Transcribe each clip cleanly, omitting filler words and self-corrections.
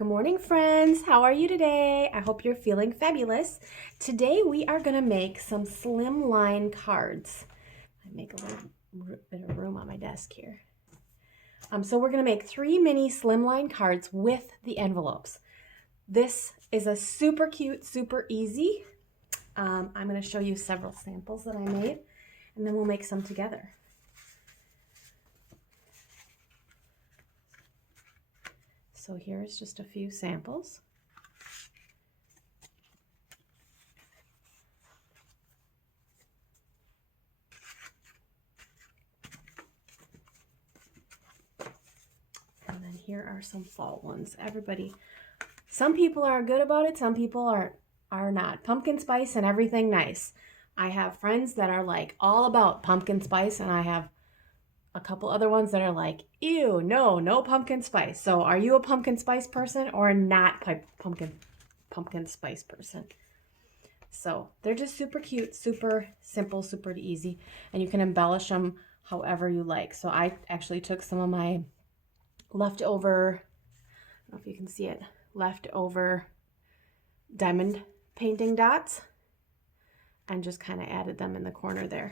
Good morning, friends. How are you today? I hope you're feeling fabulous. Today we are going to make some slimline cards. I make a little bit of room on my desk here. So we're going to make 3 mini slimline cards with the envelopes. This is a super cute, super easy. I'm going to show you several samples that I made, and then we'll make some together. So here's just a few samples. And then here are some fall ones. Some people are good about it, some people are not. Pumpkin spice and everything nice. I have friends that are like all about pumpkin spice, and I have a couple other ones that are like, ew, no pumpkin spice. So are you a pumpkin spice person or not pumpkin spice person? So they're just super cute, super simple, super easy, and you can embellish them however you like. So I actually took some of my leftover, I don't know if you can see it, leftover diamond painting dots and just kind of added them in the corner there.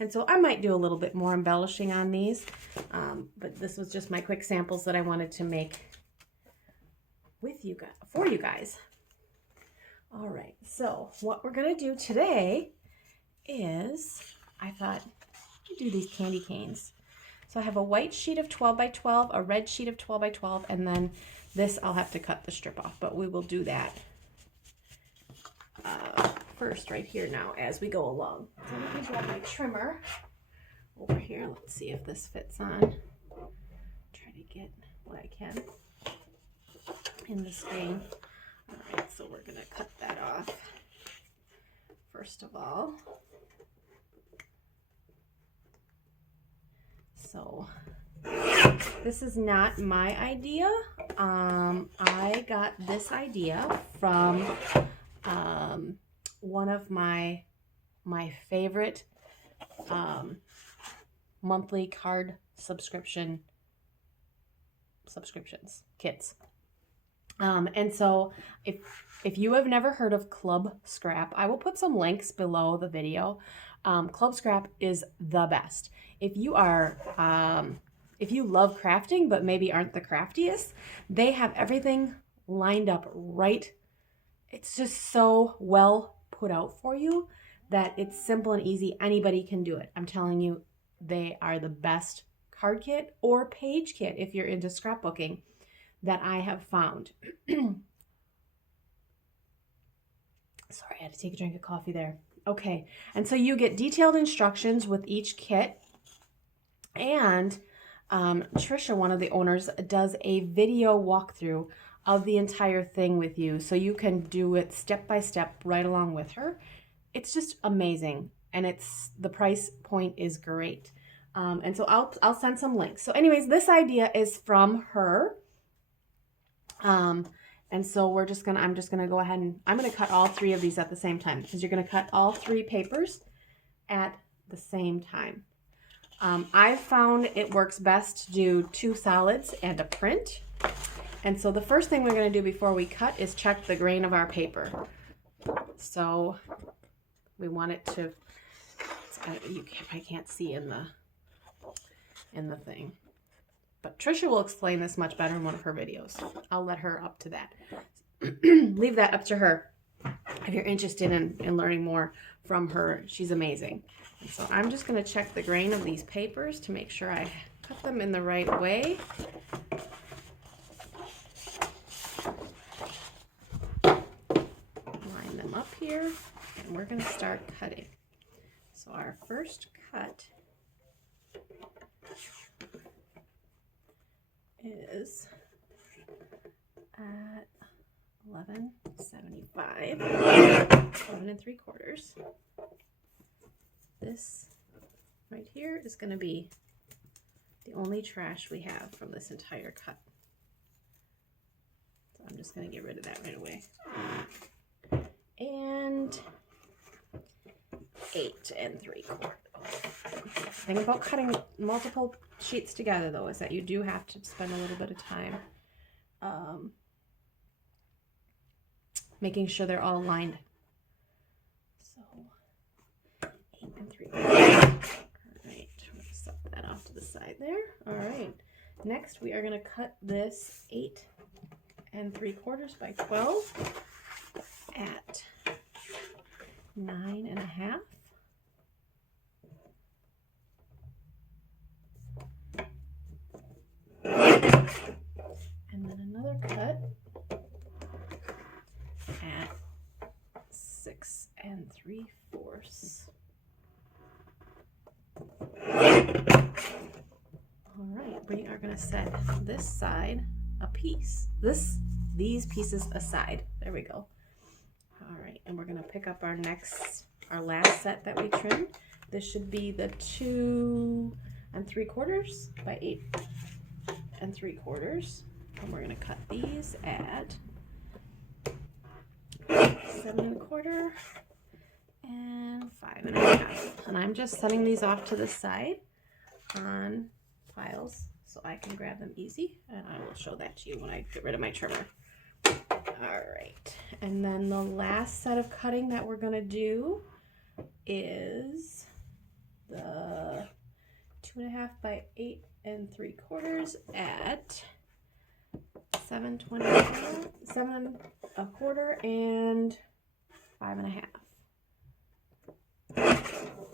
And so I might do a little bit more embellishing on these, but this was just my quick samples that I wanted to make with you guys, for you guys. All right, so what we're gonna do today is, I thought I'd do these candy canes. So I have a white sheet of 12 by 12, a red sheet of 12 by 12, and then this I'll have to cut the strip off, but we will do that first right here now as we go along. So let me grab my trimmer over here. Let's see if this fits on. Try to get what I can in this thing. All right, so we're gonna cut that off first of all. So this is not my idea. I got this idea from one of my favorite monthly card subscriptions kits. And so if you have never heard of Club Scrap, I will put some links below the video. Club Scrap is the best. If you are if you love crafting but maybe aren't the craftiest, they have everything lined up right. It's just so well put out for you that it's simple and easy. Anybody can do it. I'm telling you, they are the best card kit or page kit if you're into scrapbooking that I have found. Sorry, I had to take a drink of coffee there. Okay, and so you get detailed instructions with each kit, and Trisha, one of the owners, does a video walkthrough of the entire thing with you, so you can do it step by step right along with her. It's just amazing, and the price point is great. And so I'll send some links. So anyways, this idea is from her. And so I'm just gonna go ahead and I'm gonna cut all 3 of these at the same time, because you're gonna cut all 3 papers at the same time. I've found it works best to do 2 solids and a print. And so the first thing we're going to do before we cut is check the grain of our paper. So we want it to, I can't see in the thing. But Trisha will explain this much better in one of her videos. I'll let her up to that. Leave that up to her if you're interested in learning more from her. She's amazing. And so I'm just going to check the grain of these papers to make sure I cut them in the right way. Line them up here, and we're going to start cutting. So our first cut is at 11.75, 11 3/4. This right here is going to be the only trash we have from this entire cut. So I'm just going to get rid of that right away. And 8 3/4. The thing about cutting multiple sheets together, though, is that you do have to spend a little bit of time making sure they're all lined. So 8 3/4. All right, we'll set that off to the side there. All right, next we are going to cut this 8 3/4 by 12 at 9 1/2. And then another cut at 6 3/4. All right, we are going to set this side a piece. These pieces aside. There we go. All right, and we're going to pick up our last set that we trimmed. This should be the 2 3/4 by 8 3/4. And we're going to cut these at 7 1/4 and 5 1/2. And I'm just setting these off to the side on files so I can grab them easy. And I will show that to you when I get rid of my trimmer. All right. And then the last set of cutting that we're going to do is the 2 1/2 by 8 3/4 at 7 1/4 and 5 1/2.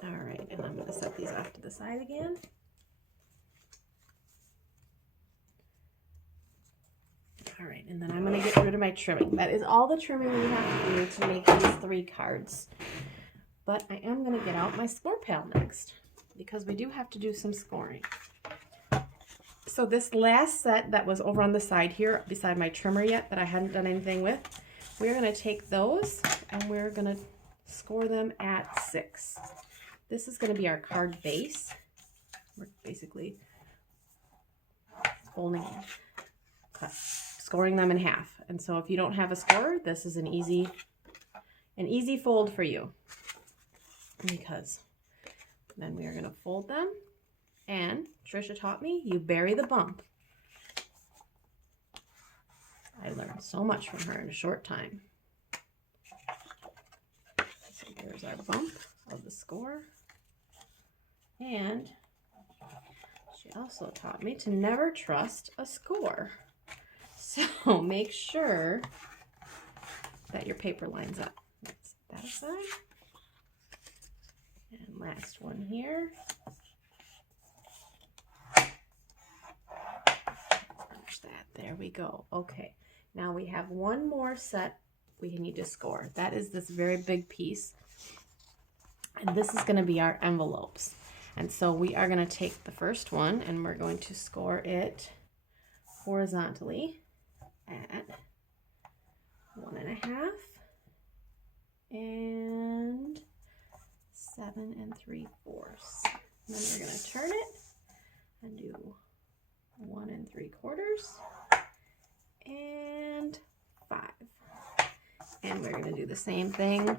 All right, and I'm going to set these off to the side again. All right, and then I'm going to get rid of my trimming. That is all the trimming we have to do to make these 3 cards. But I am going to get out my score pal next because we do have to do some scoring. So this last set that was over on the side here beside my trimmer yet that I hadn't done anything with, we're going to take those and we're going to score them at 6. This is going to be our card base. We're basically scoring them in half. And so if you don't have a score, this is an easy fold for you, because then we are going to fold them. And Trisha taught me, you bury the bump. I learned so much from her in a short time. So there's our bump of the score. And she also taught me to never trust a score. So make sure that your paper lines up. Let's set that aside. And last one here. That. There we go. Okay, now we have one more set we need to score. That is this very big piece, and this is going to be our envelopes. And so we are going to take the first one and we're going to score it horizontally at 1 1/2 and 7 3/4. Then we're going to turn it and do 1 3/4 and 5. And we're going to do the same thing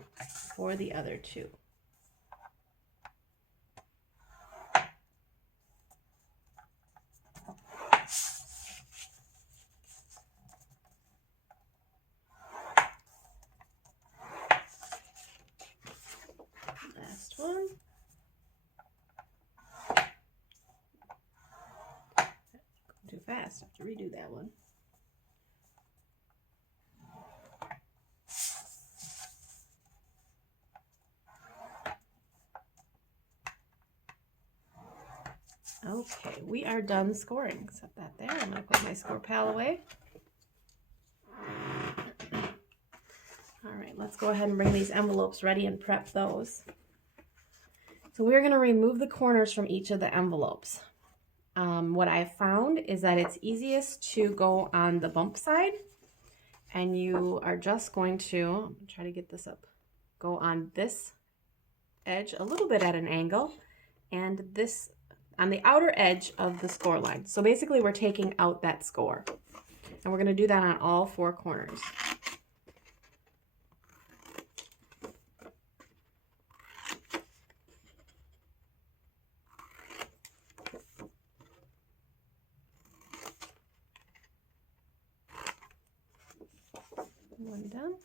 for the other 2. Last one. Too fast. I have to redo that one. Okay, we are done scoring. Set that there. I'm going to put my score pal away. All right, let's go ahead and bring these envelopes ready and prep those. So we're going to remove the corners from each of the envelopes. What I found is that it's easiest to go on the bump side, and you are just going to try to get this up. Go on this edge a little bit at an angle, and this on the outer edge of the score line. So basically we're taking out that score, and we're going to do that on all 4 corners. One done.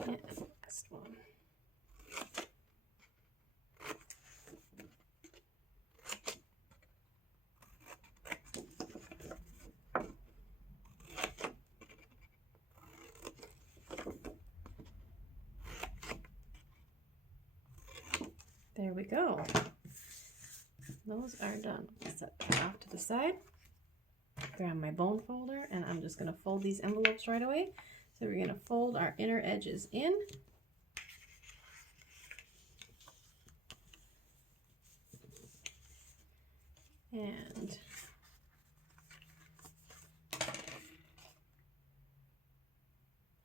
second and last one. There we go. Those are done. Set that off to the side. Grab my bone folder, and I'm just going to fold these envelopes right away. So we're going to fold our inner edges in. And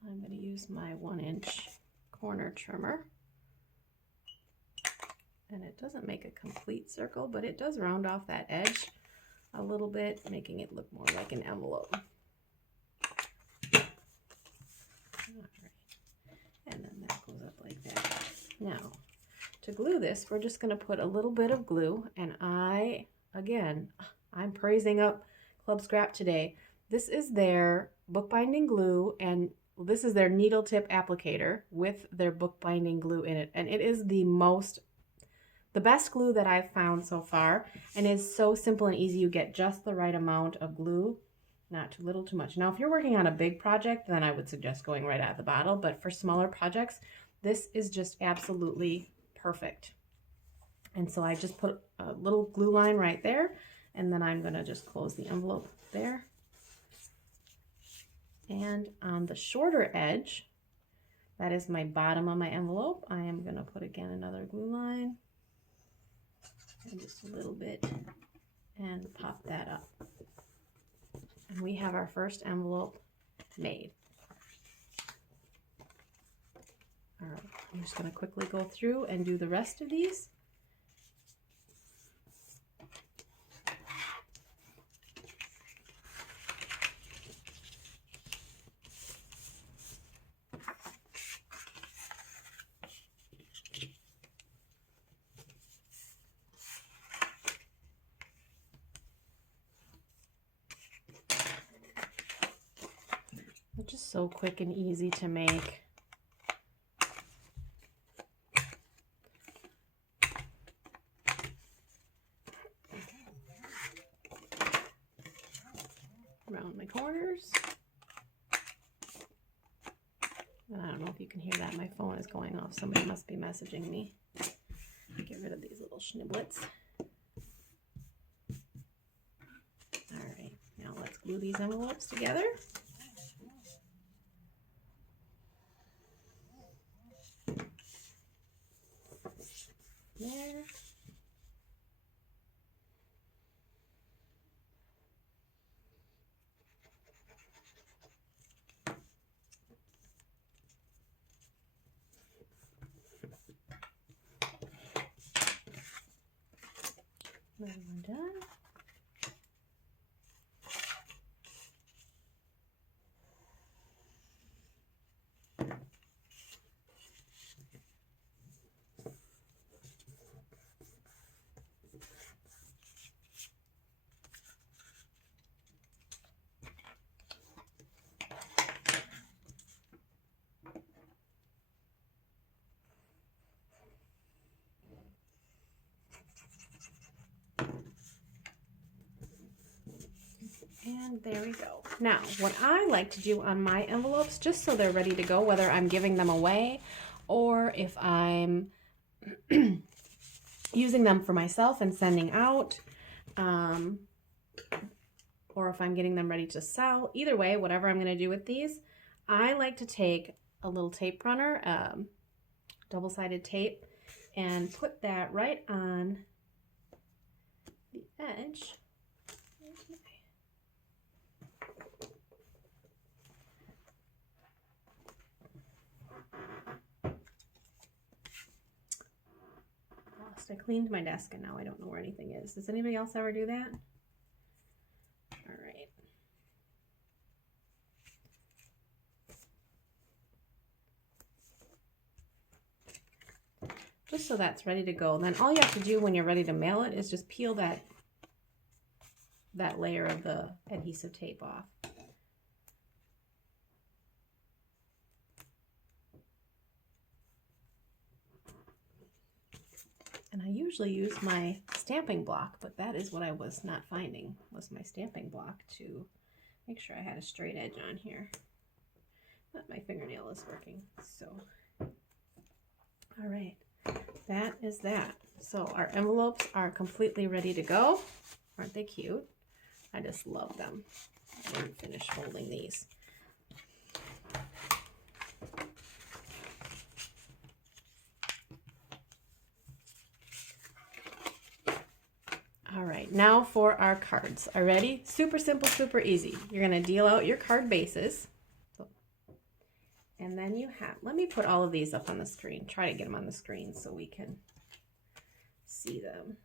I'm going to use my 1-inch corner trimmer. And it doesn't make a complete circle, but it does round off that edge a little bit, making it look more like an envelope. All right. And then that goes up like that. Now, to glue this, we're just going to put a little bit of glue, and I'm praising up Club Scrap today. This is their bookbinding glue, and this is their needle tip applicator with their bookbinding glue in it, and it is the best glue that I've found so far, and it's so simple and easy. You get just the right amount of glue, not too little, too much. Now, if you're working on a big project, then I would suggest going right out of the bottle, but for smaller projects, this is just absolutely perfect. And so I just put a little glue line right there, and then I'm gonna just close the envelope there. And on the shorter edge, that is my bottom of my envelope, I am gonna put again another glue line. And just a little bit, and pop that up. And we have our first envelope made. All right, I'm just going to quickly go through and do the rest of these. They're just so quick and easy to make. Around my corners. And I don't know if you can hear that. My phone is going off. Somebody must be messaging me. Get rid of these little schniblets. All right, now let's glue these envelopes together. There. Another one done. And there we go. Now, what I like to do on my envelopes, just so they're ready to go, whether I'm giving them away or if I'm using them for myself and sending out, or if I'm getting them ready to sell, either way, whatever I'm going to do with these, I like to take a little tape runner, double-sided tape, and put that right on the edge. I cleaned my desk and now I don't know where anything is. Does anybody else ever do that? All right. Just so that's ready to go. Then all you have to do when you're ready to mail it is just peel that layer of the adhesive tape off. And I usually use my stamping block, but that is what I was not finding, was my stamping block to make sure I had a straight edge on here. But my fingernail is working, so. All right, that is that. So our envelopes are completely ready to go. Aren't they cute? I just love them. I didn't finish folding these. All right, now for our cards. Are ready? Super simple, super easy. You're gonna deal out your card bases. And then you have, let me put all of these up on the screen. Try to get them on the screen so we can see them.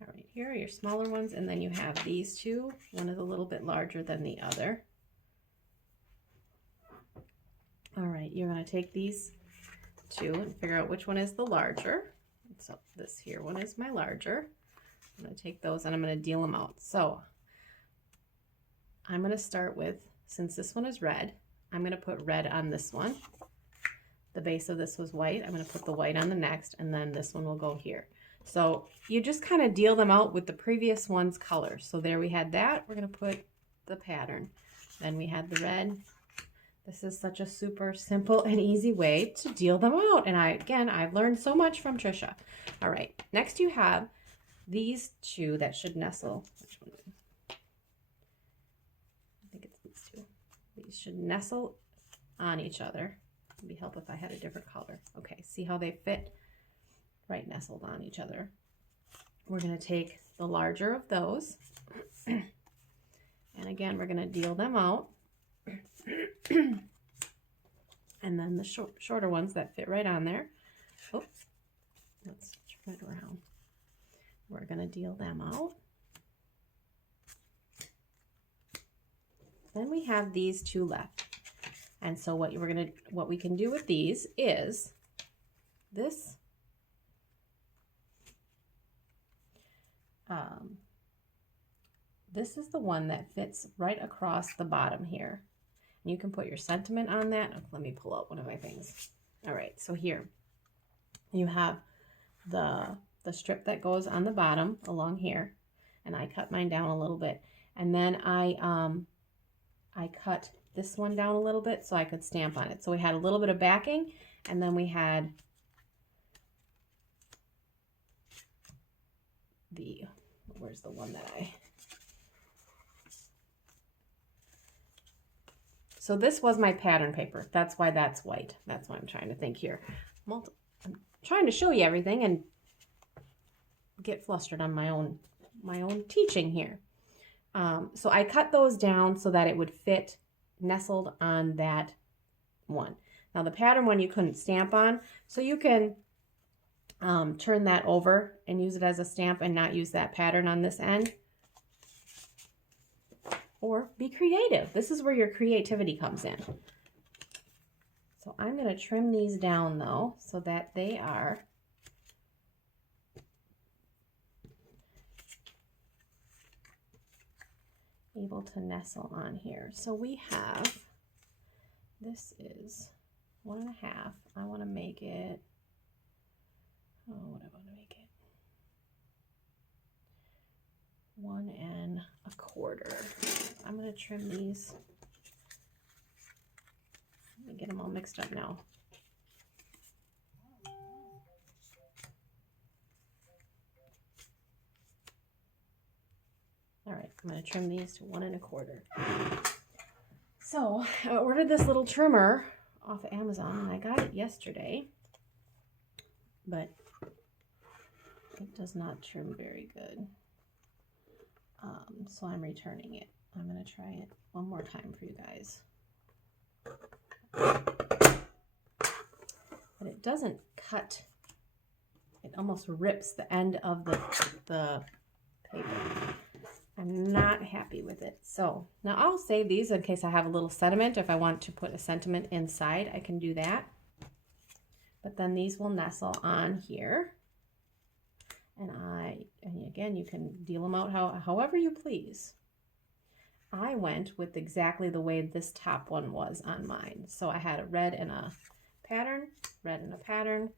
All right, here are your smaller ones, and then you have these two. One is a little bit larger than the other. All right, you're gonna take these two and figure out which one is the larger. So this here one is my larger. I'm going to take those and I'm going to deal them out. So I'm going to start with, since this one is red, I'm going to put red on this one. The base of this was white. I'm going to put the white on the next, and then this one will go here. So you just kind of deal them out with the previous one's color. So there we had that. We're going to put the pattern. Then we had the red. This is such a super simple and easy way to deal them out. And I've learned so much from Trisha. All right, next you have these two that should nestle. Which one? I think it's these two. These should nestle on each other. It'd be helpful if I had a different color. Okay, see how they fit? Right, nestled on each other. We're gonna take the larger of those. And again, we're gonna deal them out. And then the shorter ones that fit right on there. Oh, let's turn it around. We're going to deal them out. Then we have these two left. And so what we can do with these is this. This is the one that fits right across the bottom here. And you can put your sentiment on that. Let me pull out one of my things. All right, so here you have the strip that goes on the bottom along here, and I cut mine down a little bit. And then I cut this one down a little bit so I could stamp on it. So we had a little bit of backing, and then we had where's the one that so this was my pattern paper. That's why that's white. That's what I'm trying to think here. I'm trying to show you everything and get flustered on my own teaching here. So I cut those down so that it would fit nestled on that one. Now the pattern one you couldn't stamp on, so you can turn that over and use it as a stamp and not use that pattern on this end. Or be creative. This is where your creativity comes in. So I'm going to trim these down though so that they are able to nestle on here. So we have, this is 1.5. I want to make it, what do I want to make it? 1 1/4. I'm going to trim these. Let me get them all mixed up now. All right, I'm going to trim these to 1 1/4. So I ordered this little trimmer off of Amazon, and I got it yesterday, but it does not trim very good. So I'm returning it. I'm going to try it one more time for you guys. But it doesn't cut. It almost rips the end of the paper. I'm not happy with it. So now I'll save these in case I have a little sentiment. If I want to put a sentiment inside, I can do that. But then these will nestle on here. And again, you can deal them out however you please. I went with exactly the way this top one was on mine. So I had a red and a pattern, red and a pattern.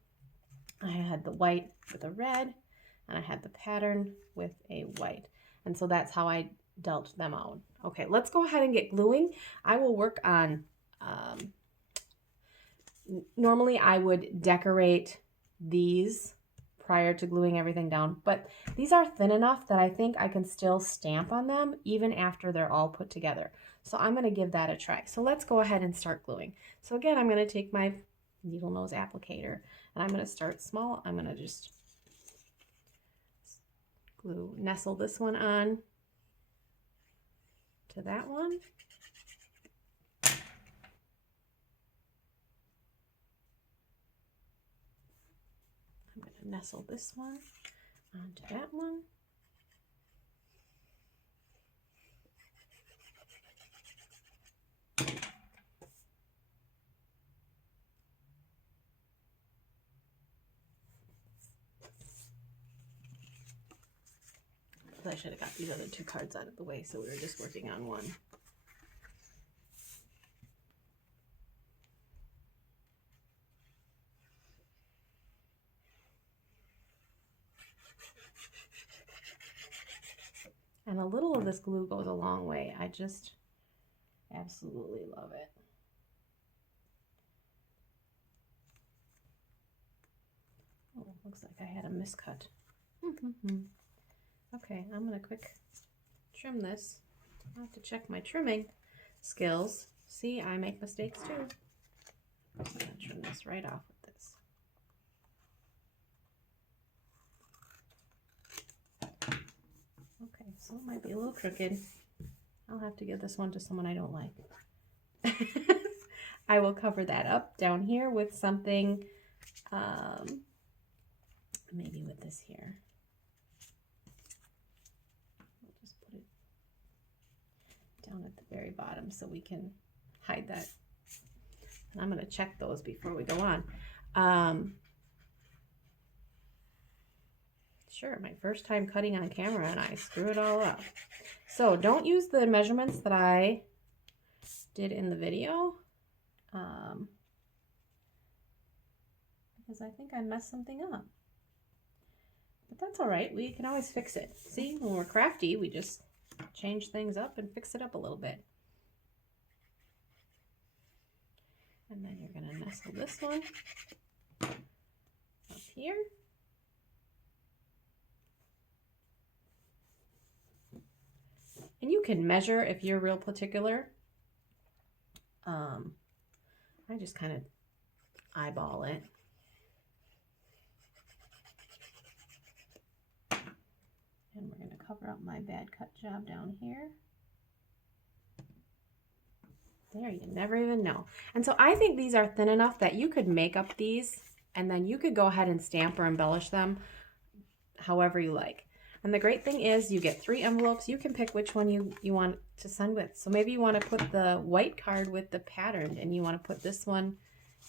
I had the white with a red, and I had the pattern with a white. And so that's how I dealt them out. Okay, let's go ahead and get gluing. I will work on, normally I would decorate these prior to gluing everything down, but these are thin enough that I think I can still stamp on them even after they're all put together. So I'm going to give that a try. So let's go ahead and start gluing. So again, I'm going to take my needle nose applicator and I'm going to start small. I'm going to just nestle this one on to that one. I'm going to nestle this one onto that one. I should have got these other two cards out of the way so we were just working on one. And a little of this glue goes a long way. I just absolutely love it. Oh, looks like I had a miscut. Okay, I'm going to quick trim this. I have to check my trimming skills. See, I make mistakes too. I'm going to trim this right off with this. Okay, so it might be a little crooked. I'll have to give this one to someone I don't like. I will cover that up down here with something, maybe with this here. We'll just put it down at the very bottom so we can hide that. And I'm going to check those before we go on. Sure, my first time cutting on camera and I screw it all up. So don't use the measurements that I did in the video because I think I messed something up. But that's all right. We can always fix it. See, when we're crafty, we just change things up and fix it up a little bit. And then you're going to nestle this one up here. And you can measure if you're real particular. I just kind of eyeball it. And we're going to cover up my bad cut job down here. There, you never even know. And so I think these are thin enough that you could make up these and then you could go ahead and stamp or embellish them however you like. And the great thing is you get 3 envelopes. You can pick which one you want to send with. So maybe you want to put the white card with the pattern and you want to put this one,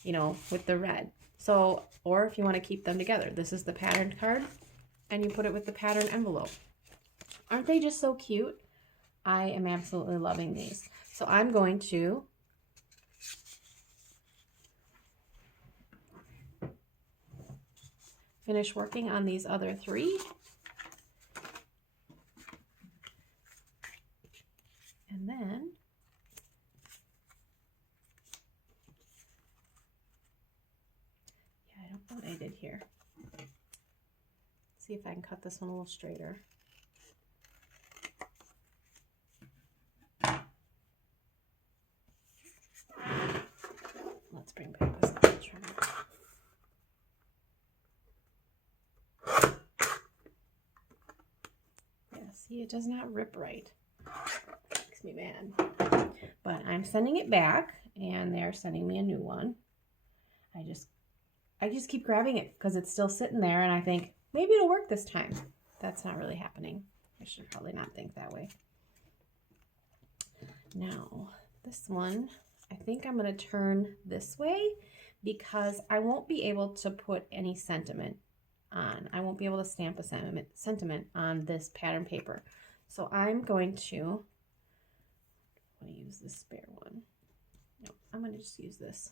you know, with the red. So, or if you want to keep them together, this is the patterned card and you put it with the pattern envelope. Aren't they just so cute? I am absolutely loving these. So I'm going to finish working on these other 3. And then I don't know what I did here. See if I can cut this one a little straighter. Let's bring back this little trim. Yeah, see, it does not rip right. Makes me mad. But I'm sending it back, and they're sending me a new one. I just keep grabbing it because it's still sitting there, and I think maybe it'll work this time. That's not really happening. I should probably not think that way. Now, this one, I think I'm going to turn this way because I won't be able to put any sentiment on. I won't be able to stamp a sentiment on this pattern paper. So I'm going to use this spare one. No, I'm going to just use this.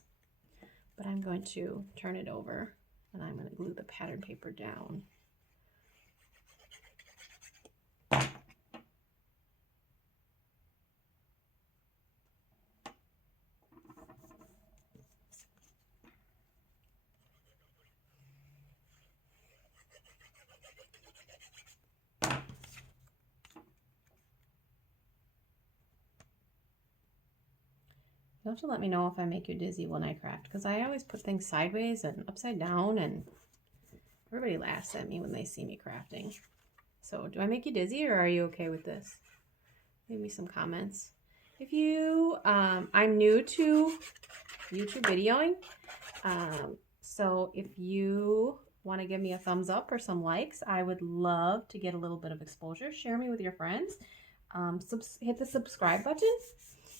But I'm going to turn it over and I'm going to glue the pattern paper down. You'll have to let me know if I make you dizzy when I craft, because I always put things sideways and upside down, and everybody laughs at me when they see me crafting. So do I make you dizzy, or are you okay with this? Leave me some comments. If you, I'm new to YouTube videoing, so if you want to give me a thumbs up or some likes, I would love to get a little bit of exposure. Share me with your friends. Hit the subscribe button.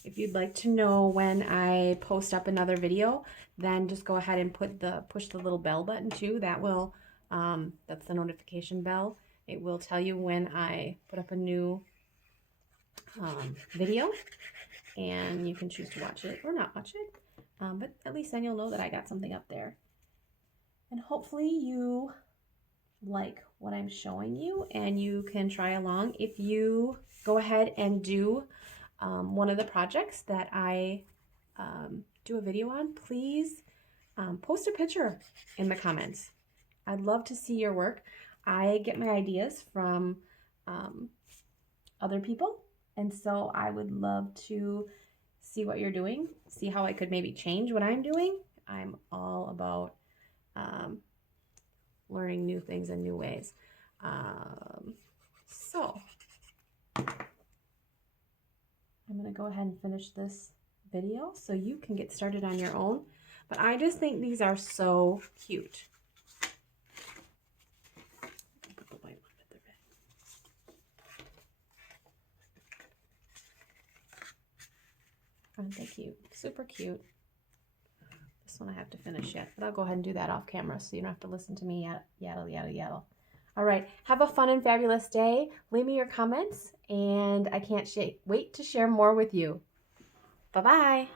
If you'd like to know when I post up another video, then just go ahead and push the little bell button too. That will, that's the notification bell. It will tell you when I put up a new video, and you can choose to watch it or not watch it. But at least then you'll know that I got something up there. And hopefully you like what I'm showing you and you can try along. If you go ahead and do one of the projects that I do a video on, please post a picture in the comments. I'd love to see your work. I get my ideas from other people, and so I would love to see what you're doing, see how I could maybe change what I'm doing. I'm all about learning new things in new ways. So I'm going to go ahead and finish this video so you can get started on your own. But I just think these are so cute. Put the white one with the red. Aren't they cute? Super cute. This one I have to finish yet, but I'll go ahead and do that off camera so you don't have to listen to me yaddle, yaddle, yaddle. All right, have a fun and fabulous day. Leave me your comments, and I can't wait to share more with you. Bye-bye.